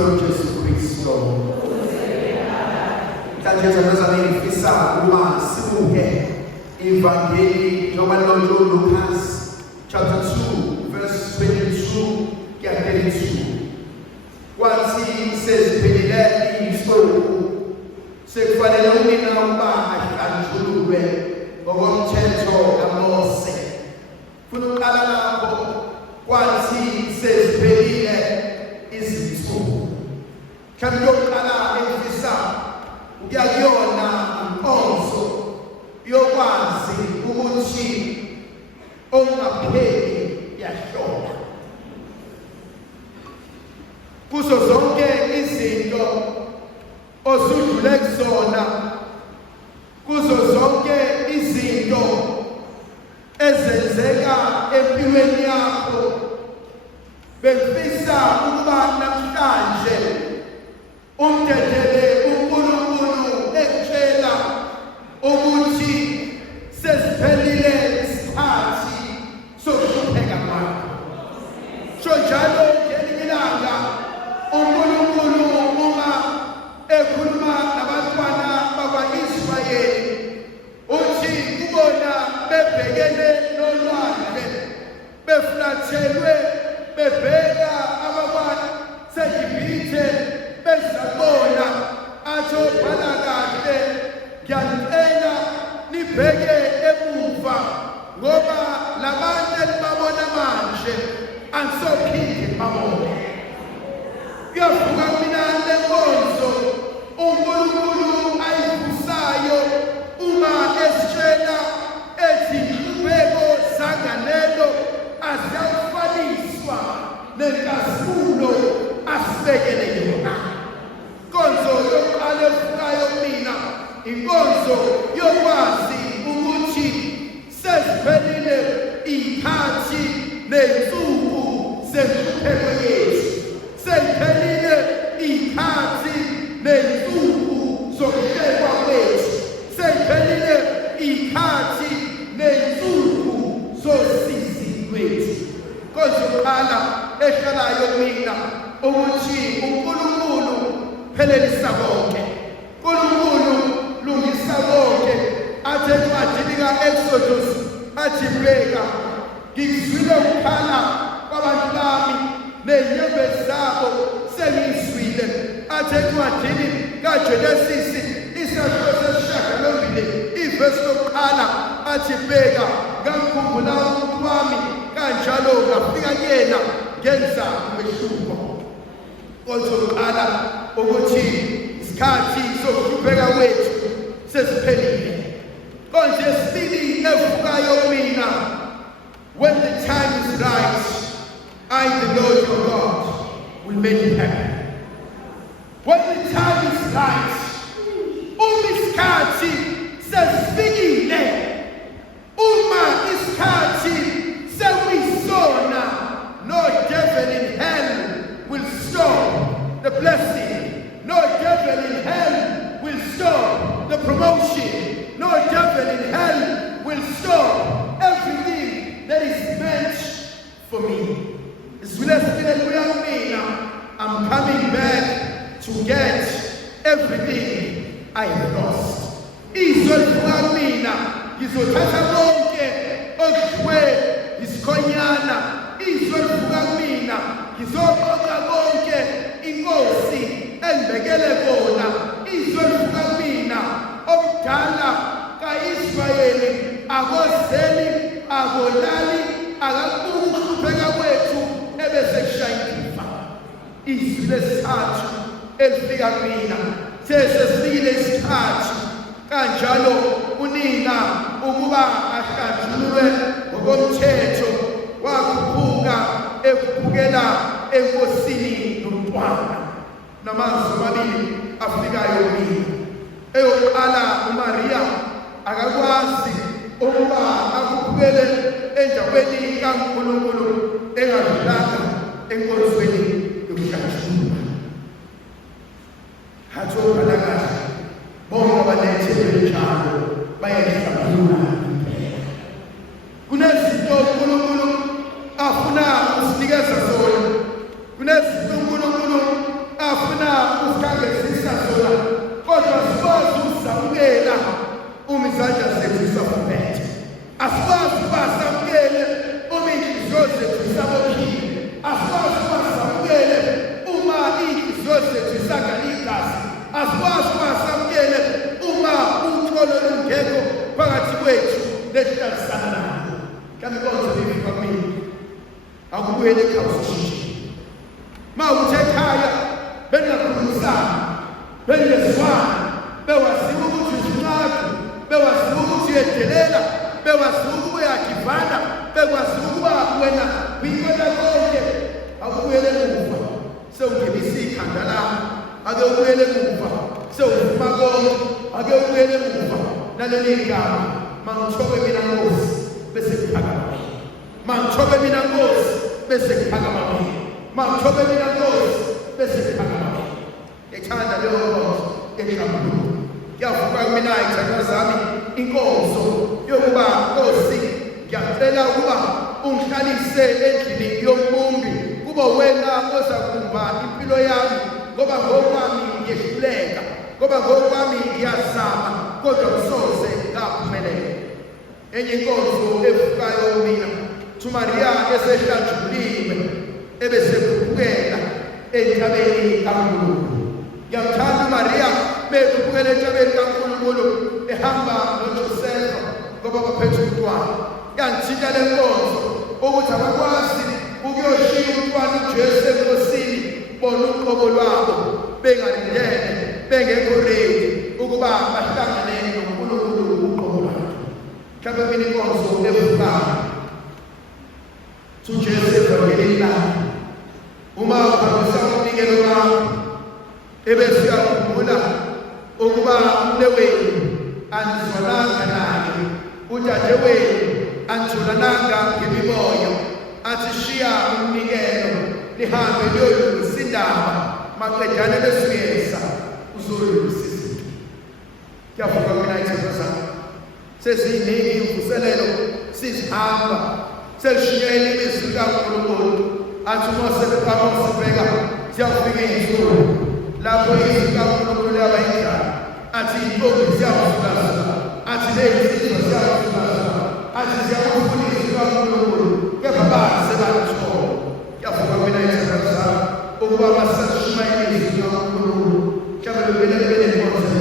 Jesu Kristo. Kanjeza nazamini fisa uma sibuke Evangeli Jomalonjo Lucas chapter 2 verse 22 ya 32. Kwansi seziphelile isoku sekufanele umina uba ahlanjululwe ngokomthetho kaMose. Funa uqala lapho kwansi seziphelile izinsuku. Mhlawumbe yokuqala efisa ukuyakuyona inkonzo yokwazi ukuthi ongapheli yahlola. Kuzo zonke izinto osudlule kuzona, kuzo zonke izinto ezenzeka empilweni yakho, bengifisa ukuba namhlanje umdedele uNkulunkulu ekutshela ukuthi sesiphelile isikhathi sokuhlupheka kwakho. So njalo ngelinye ilanga uNkulunkulu uma ekhuluma nabantwana bakwa-Israyeli uthi kubona bebhekene nolwandle beflathelwe bebheka abakwaSegibhithe bezabona athi obhala kahle ngiyanicela nibheke emuva ngoba labantu elibabona manje angisophinde babone. Kuyavuka mina le nkonzo uNkulunkulu ayivusayo uma esitshela ethi ubheko zanganelo aziyafaniswa nenkazimulo asibekele yona. Inkonzo yokuqala evukayo mina inkonzo yokwazi ukuthi sesiphelile ikhathi nensuku zenhlupheko yethu. Sesiphelile ikhathi nensuku zokuhlekwa kwethu. Sesiphelile ikhathi nensuku zosizi lwethu. Inkonzo yokuqala ehlalayo mina ukuthi uNkulunkulu phelelisa konke. uNkulunkulu lungisa konke. Athi encwadini ka-Exodus athi bheka ngizwile ukukhala kwabantu bami nenyembezi zabo sengizwile. Athi encwadini kaJenesisi isahluko sesishiyagalombili ivesi lokuqala athi bheka ngakhumbula umuntu wami kanjalo ngafika kuyena ngenza umehluko. Inkonzo yokuqala ukuthi isikhathi sokuhlupheka kwethu sesiphelile. Inkonzo yesibili evukayo mina, when the time is right, I, the Lord your God, will make it happen. When the time is right, isikhathi sesifikile, uma isikhathi sekuyisona, no devil in hell will stop the blessing. No devil in hell will stop the promotion. No devil in hell will stop everything that is meant for me. I'm coming back to get everything I have lost. Izolfamina, izothatha konke okudliwe isikhonyana. Izolfamina, izobonga konke inkosi engibekele kona. Izolfamina, omdala ka-Israyeli akozeli akolali akabuki ukuhlupheka kwethu ebese kushaya imva. Izwi lesithathu elifika kumina sesifikile isikhathi kanjalo unina ukuba ahlanjulwe ngokomthetho wakhuphuka ekhuphukela enkosini nomntwana. Namazwi amabili afikayo kumina. Eyokuqala uMaria akakwazi ukuba akhuphukele endaweni kaNkulunkulu engadlulanga enkonzweni yokuhlanjulwa. Hathobhala kahle bonke abalethele njalo bayahlambulula. Kunezinto uNkulunkulu afuna usinikeza zona. Kunezinto uNkulunkulu afuna usikhangezisa sona kodwa sikwazi ukuzamukela uma izandla zethu zisaphethe. Asikwazi ukuba samukele uma inhliziyo zethu zisabophile. Asikwazi ukuba samukele uma inhliziyo zethu zisangaligazi. Asikwazi ukuba samukele uma utholo lungekho phakathi kwethu lesihlalisana nalo. Kambe konke bifika kumina akubuyele ekhaya usishilo. Mawuthi ekhaya bengakhulumisana bengeswana bewaziwa ukuthi izinqadu bewaziwa ukuthi uyedelela bewaziwa ukuba uyagivana bekwaziwa ukuba wena uyibona konke akubuyele emuva sewungenisa ikhanda lami ake ubuyele emuva sewuvuma konke ake ubuyele emuva naleli gama mangithobe mina Nkosi bese kuphakama mangithobe mina Nkosi bese kuphakama mangithobe mina Nkosi bese kuphakama ethanda leyo nkonzo enhlambuluko yavuka kumina izandla zami inkonzo yokuba Nkosi ngiyacela ukuba ungihlalise endlini yombumbi kuba wena ozakumba impilo yami ngoba ngokwami ngiyehluleka ngoba ngokwami ngiyazama kodwa kusoze ngaphumelela. Enye inkonzo evukayo mina uMaria esehlanjuliwe ebesekhupukela entabeni kaNkulunkulu. Ngiyamthanda uMaria bekhupukela entabeni kaNkulunkulu ehamba noJosefa ngoba baphethe umntwana. Yangithinta le nkonzo ukuthi abakwazi ukuyoshiya umntwana uJesu enkosini bona uqobo lwabo bengalindele bengekho ready ukuba bahlangane noNkulunkulu uqobo lwabo. Mhlawumbe mina inkonzo evukayo uJesu evangelini lakhe uma uhambisa umnikelo wakho ebese uyakhumbula ukuba umnewenu anizwananga naye udadewenu anitholananga ngemimoya athi shiya umnikelo lihambe liyolungisa indaba maqedane besuyesa uzolungisa izinto. Kuyavuka mina izitho zami seziningi imvuselelo sizihamba selishinyela imizwi kaNkulunkulu athi uMose sibheka siyafika izulu lapho izwi kaNkulunkulu yaba injalo athi intombi ziyawuzulaza athi lezizwe ziyawuzulaza athi ziyawufuna izwi kaNkulunkulu kepha basebathola. Kuyavuka mina izitho zami ukuba basashumayela izwi kaNkulunkulu mhlawumbe belebele inkonzo.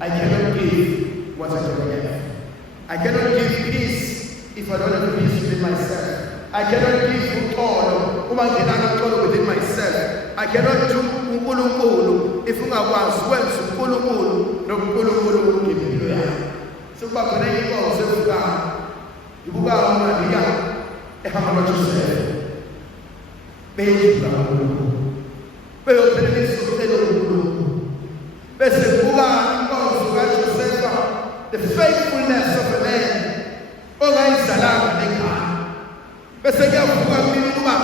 I cannot give what I don't have. I cannot give peace if I don't have peace within myself. I cannot give utholo uma ngingenalo utholo within myself. I cannot do uNkulunkulu if ungakwazi ukwenza uNkulunkulu noNkulunkulu ungempilo yakho. Sekuba khona inkonzo evukayo ibuka uMaria ehamba noJosefa beyidla uNkulunkulu beyophelelisa uhlelo uNkulunkulu bese kuba inkonzo kaJosefa, the faithfulness of a man ongayizalanga ngengane. Bese kuyavuka kumina ukuba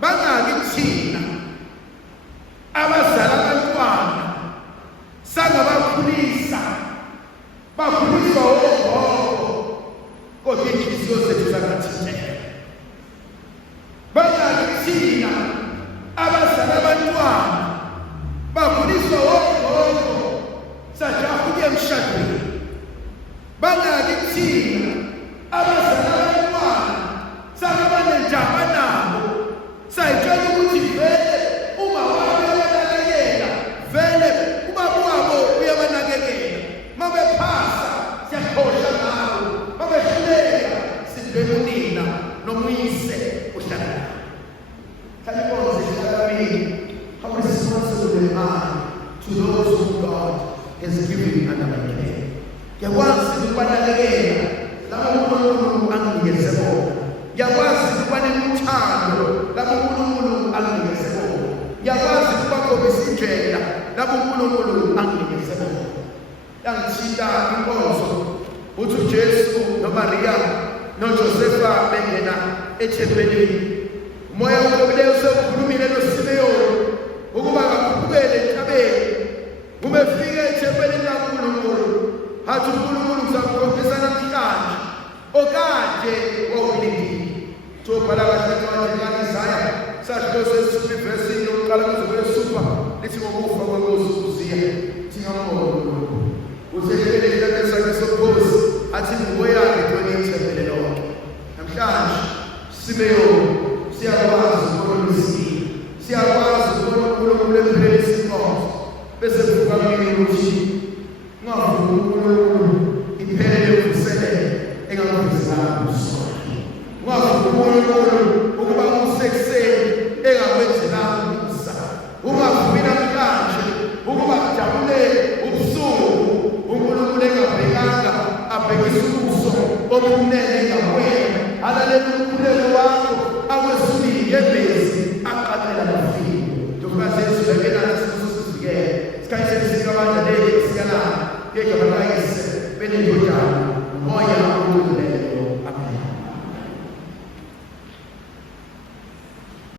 bangaki thina abazala abantwana sangabakhulisa bakhuliswa ogogo kodwa inhliziyo zethu zangathinteka. Bangaki thina abazala abantwana bakhuliswa ogogo sajaha ukuya emshadweni. Bangaki thina abazala abantwana sangabanenjaba nabo sayitshela ukuthi vele uma wabe uyanakekela vele ubaba wabo uyabanakekela mabephasa siyakhosha ngawo mabehluleka sibheke unina nomuyise uhlala. Kanibona zihlala how responsible am I to those whom God has given under my care? Yakwazi ukubanakekela labo uNkulunkulu anginikeze bona. Yakwazi ukuba nemithando labo uNkulunkulu anginikeze bona. Yakwazi ukubakhombisa indlela labo uNkulunkulu anginikeze bona. Yangithinta inkonzo uthi uJesu noMaria noJosefa bengena ethempelini. Umoya oqobileyo sewukhulumile noSimeyoni ukuba akakhulukele entabeni. Umefika ethempelini kaNkulunkulu hathi uNkulunkulu uzakukhombisa namhlanje okade wawulindile. Sobhala kahle encwadini kaIsaya sasho sesisifivesini yokuqala kuze kwesithupha ukufa kwenkosi uZiya thingambona usehlele isandla sakhe sobukhosi athi nguwe yakhe khona ithembele lonke. Namhlanje Simeon siyakwazi ukubona isimo, siyakwazi ukubona uNkulunkulu empheleni isimpondo bese kuvuka kimi ukuthi ungavuka uNkulunkulu iphelele ukuselela engakuvezanga usona. Ungavuka uNkulunkulu